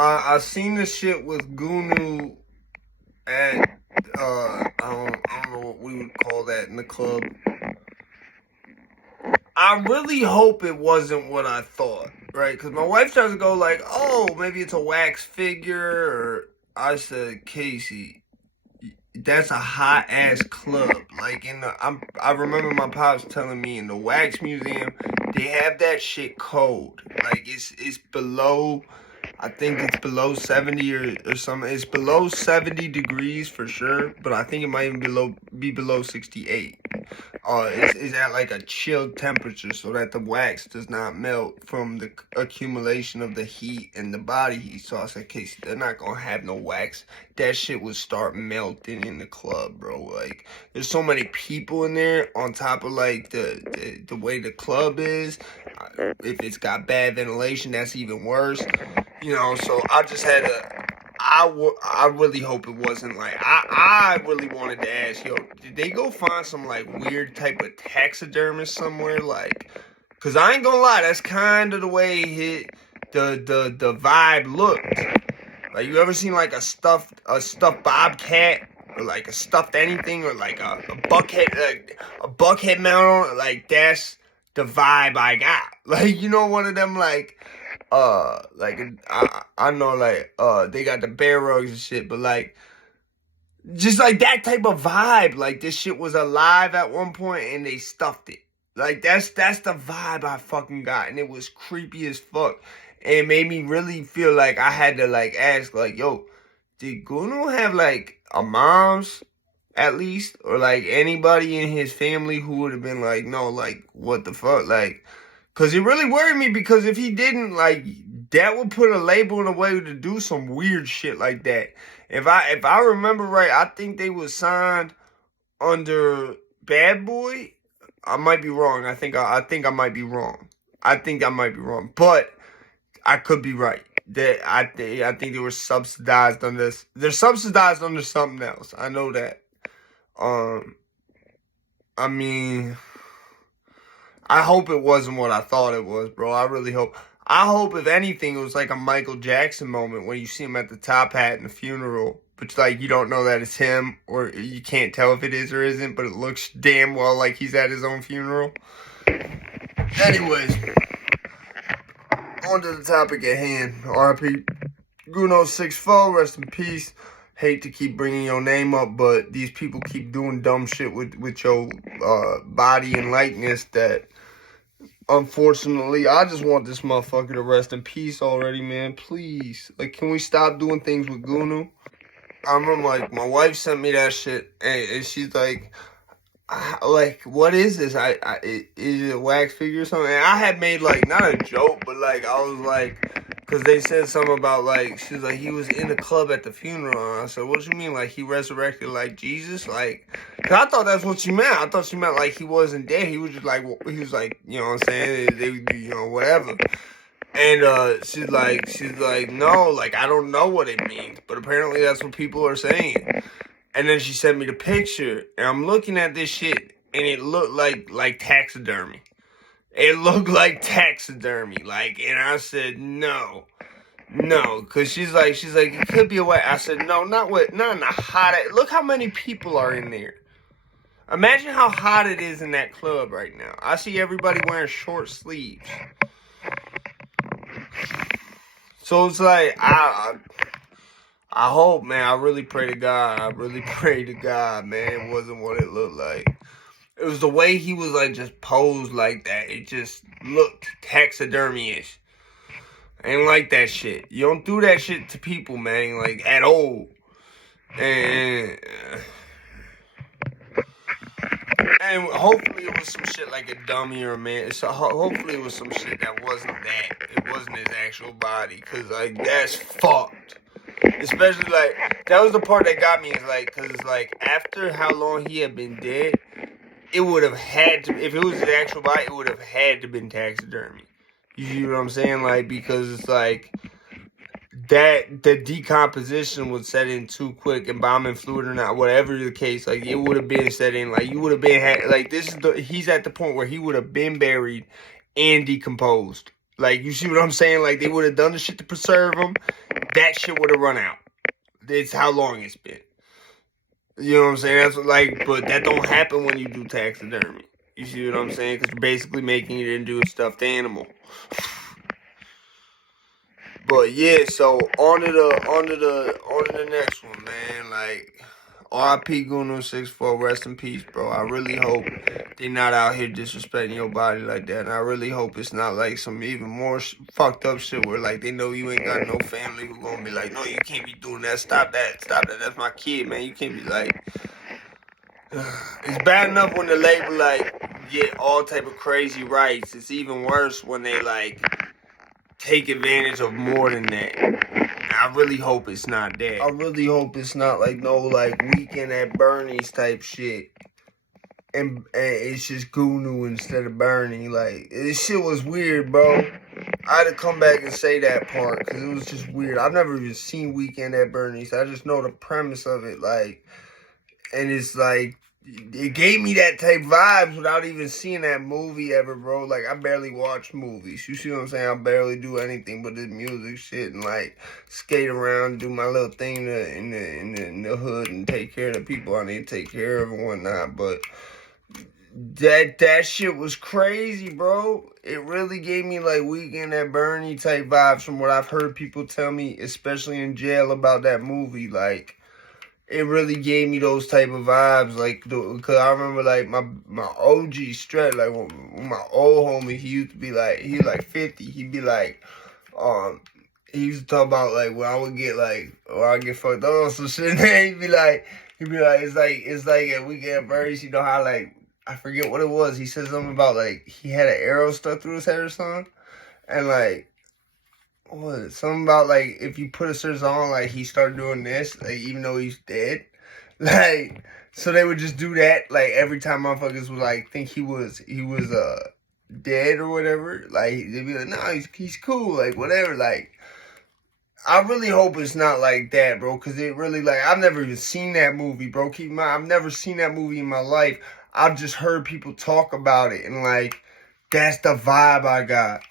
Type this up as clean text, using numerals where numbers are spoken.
I seen this shit with Goonew at I don't know what we would call that in the club. I really hope it wasn't what I thought, right? Because my wife tries to go like, oh, maybe it's a wax figure, or I said, Casey, that's a hot ass club. Like I remember my pops telling me in the wax museum, they have that shit cold. Like it's below. I think it's below 70 or something. It's below 70 degrees for sure, but I think it might even be below 68. It's at like a chilled temperature so that the wax does not melt from the accumulation of the heat and the body heat. So I said, Casey, they're not gonna have no wax. That shit would start melting in the club, bro. Like, there's so many people in there on top of like the way the club is. If it's got bad ventilation, that's even worse. You know, so I just had to. I really hope it wasn't like I really wanted to ask, yo, did they go find some like weird type of taxidermist somewhere? Like, cause I ain't gonna lie, that's kind of the way the vibe looked. Like, you ever seen like a stuffed bobcat or like a stuffed anything or like a buckhead mount on it? Like, that's the vibe I got. Like, you know, one of them like I know like they got the bear rugs and shit, but like just like that type of vibe. Like, this shit was alive at one point and they stuffed it. Like, that's the vibe I fucking got, and it was creepy as fuck. And it made me really feel like I had to like ask like, yo, did Goonew have like a mom's at least, or like anybody in his family who would have been like, no, like what the fuck, like. Cause it really worried me, because if he didn't, like, that would put a label in a way to do some weird shit like that. If I remember right, I think they was signed under Bad Boy. I might be wrong. I think I might be wrong. But I could be right. That I think they were subsidized on this. They're subsidized under something else. I know that. I mean, I hope it wasn't what I thought it was, bro. I really hope. I hope, if anything, it was like a Michael Jackson moment when you see him at the top hat in the funeral, but like you don't know that it's him, or you can't tell if it is or isn't, but it looks damn well like he's at his own funeral. Anyways, on to the topic at hand. R.I.P. Goonew64, rest in peace. Hate to keep bringing your name up, but these people keep doing dumb shit with your body and likeness that, unfortunately, I just want this motherfucker to rest in peace already, man. Please. Like, can we stop doing things with Goonew? I remember, like, my wife sent me that shit, and she's like, what is this? Is it a wax figure or something? And I had made, like, not a joke, but, like, I was like, because they said something about, like, she was like, he was in the club at the funeral. And I said, what do you mean? Like, he resurrected like Jesus? Like, because I thought that's what she meant. I thought she meant, like, he wasn't dead. He was just, like, he was, like, you know what I'm saying? They, you know, whatever. And she's like, no, like, I don't know what it means. But apparently that's what people are saying. And then she sent me the picture. And I'm looking at this shit, and it looked like taxidermy. It looked like taxidermy, like, and I said, no, because she's like, it could be a way. I said, no, not in the hot, look how many people are in there. Imagine how hot it is in that club right now. I see everybody wearing short sleeves. So it's like, I hope, man, I really pray to God, man, it wasn't what it looked like. It was the way he was, like, just posed like that. It just looked taxidermy-ish. I ain't like that shit. You don't do that shit to people, man, like, at all. And hopefully it was some shit like a dummy or a man. So hopefully it was some shit that wasn't that. It wasn't his actual body. Because, like, that's fucked. Especially, like, that was the part that got me. Is like, because, like, after how long he had been dead, it would have had to, if it was his actual body, it would have had to been taxidermy. You see what I'm saying? Like, because it's like, that the decomposition would set in too quick, embalming fluid or not, whatever the case, like, it would have been set in, like, you would have been, like, he's at the point where he would have been buried and decomposed. Like, you see what I'm saying? Like, they would have done the shit to preserve him. that shit would have run out. It's how long it's been. You know what I'm saying? That's what, like, but that don't happen when you do taxidermy. You see what I'm saying? Because you're basically making it into a stuffed animal. But yeah, so on to the next one, man. Like, R.I.P. Goonew64, rest in peace, bro. I really hope they not out here disrespecting your body like that. And I really hope it's not like some even more fucked up shit where like they know you ain't got no family who gonna be like, no, you can't be doing that. Stop that. Stop that. That's my kid, man. You can't be like. It's bad enough when the label like get all type of crazy rights. It's even worse when they like take advantage of more than that. I really hope it's not that. I really hope it's not like no like Weekend at Bernie's type shit. And it's just Goonew instead of Bernie. Like, this shit was weird, bro. I had to come back and say that part because it was just weird. I've never even seen Weekend at Bernie's. I just know the premise of it, like, and it's like, it gave me that type vibes without even seeing that movie ever, bro. Like, I barely watch movies. You see what I'm saying? I barely do anything but this music shit and, like, skate around, do my little thing in the hood and take care of the people I need to take care of and whatnot. But that shit was crazy, bro. It really gave me, like, Weekend at Bernie type vibes from what I've heard people tell me, especially in jail, about that movie. Like, it really gave me those type of vibes, like, because I remember, like, my OG Stretch, like, when my old homie, he used to be, like, he was, like, 50, he'd be, like, he used to talk about, like, when I would get, like, or I get fucked up or some shit, and then he'd be, like, it's like, at Weekend at Bernie's, you know how, like, I forget what it was, he said something about, like, he had an arrow stuck through his head or something, and, like, what? Something about, like, if you put a scissors on, like, he started doing this, like, even though he's dead. Like, so they would just do that, like, every time motherfuckers would, like, think he was dead or whatever. Like, they'd be like, no, he's cool, like, whatever. Like, I really hope it's not like that, bro, because it really, like, I've never even seen that movie, bro. Keep in mind, I've never seen that movie in my life. I've just heard people talk about it, and, like, that's the vibe I got.